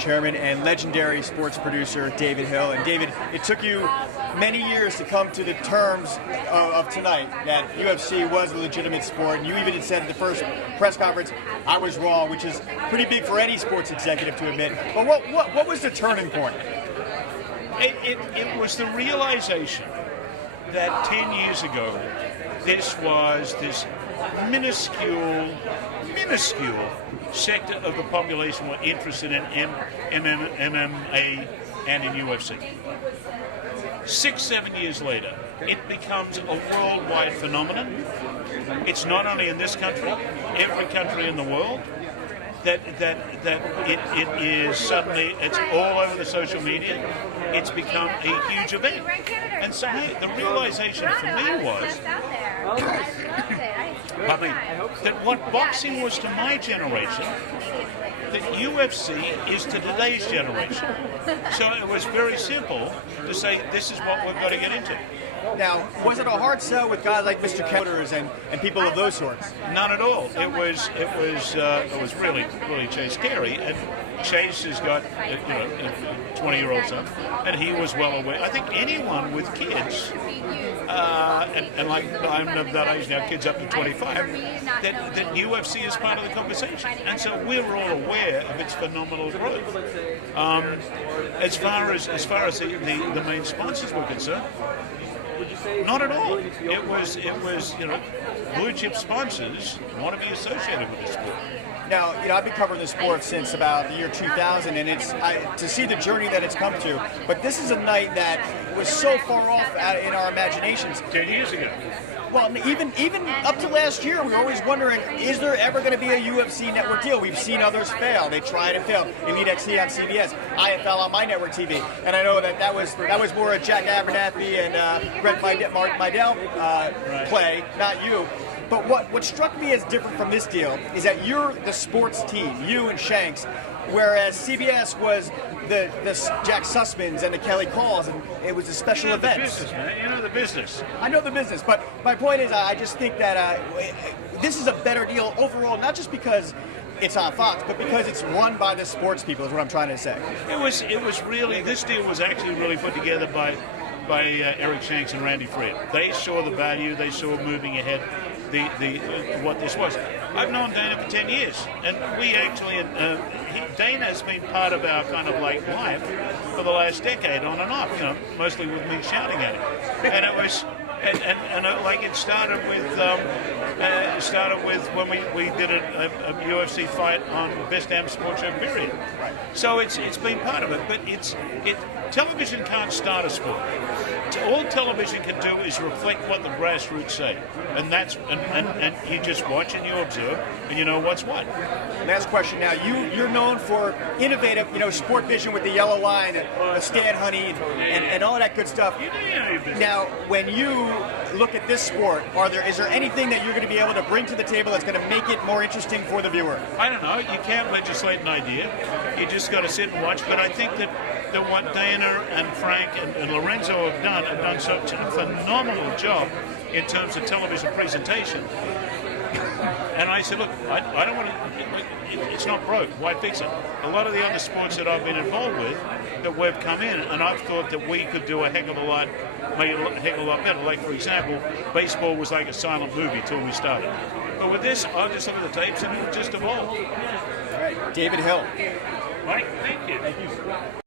chairman and legendary sports producer David Hill. And David, it took you many years to come to the terms of tonight that UFC was a legitimate sport. And you even had said at the first press conference, I was wrong, which is pretty big for any sports executive to admit. But what was the turning point? It was the realization that 10 years ago, this was this minuscule sector of the population were interested in MMA and in UFC. 6-7 years later, it becomes a worldwide phenomenon. It's not only in this country, every country in the world. That it is suddenly, it's all over the social media. It's become a huge event. And so the realization for me was that what boxing was to my generation, that UFC is to today's generation. So it was very simple to say, this is what we've got to get into. Now, was it a hard sell with guys like Mr. Kellers and people of those sorts? None at all. It was really Chase Carey, and Chase has got a 20-year-old son, and he was well aware. I think anyone with kids, and like I'm of that age now, kids up to 25, that UFC is part of the conversation, and so we're all aware of its phenomenal growth. As far as the main sponsors were concerned, not at all. It was blue chip sponsors want to be associated with this sport. Now, I've been covering the sport since about the year 2000, and it's to see the journey that it's come to. But this is a night that was so far off in our imaginations. 10 years ago. Well, even up to last year, we were always wondering, is there ever going to be a UFC network deal? We've seen others fail. They tried and failed. Elite XC on CBS, IFL on my network TV, and I know that was more a Jack Abernathy and Brett Mydell play, not you. But what struck me as different from this deal is that you're the sports team, you and Shanks, whereas CBS was the Jack Sussmans and the Kelly Calls, and it was a special event. The business, man. You know the business. I know the business, but my point is, I just think that this is a better deal overall, not just because it's on Fox, but because it's run by the sports people, is what I'm trying to say. It was really, this deal was actually really put together by Eric Shanks and Randy Freed. They saw the value, they saw moving ahead what this was. I've known Dana for 10 years, and we actually, Dana has been part of our kind of like life for the last decade, on and off, mostly with me shouting at him. And it was, like it started with when we did a UFC fight on Best Damn Sports Show, period. So it's been part of it, but television can't start a sport. All television can do is reflect what the grassroots say, and and you just watch and you observe, and you know what's what. Last question. Now, you're known for innovative, sport vision with the yellow line, Stan Honey, and all that good stuff. Now, when you look at this sport, is there anything that you're going to be able to bring to the table that's going to make it more interesting for the viewer? I don't know. You can't legislate an idea. You just got to sit and watch. But I think that what Dana and Frank and Lorenzo have done such a phenomenal job in terms of television presentation. And I said, look, I don't want to, it's not broke, why fix it? A lot of the other sports that I've been involved with, that we've come in, and I've thought that we could do a heck of a lot, make it a heck of a lot better. Like, for example, baseball was like a silent movie till we started. But with this, I'll just look at the tapes and it just evolved. All right, David Hill. Mike, thank you.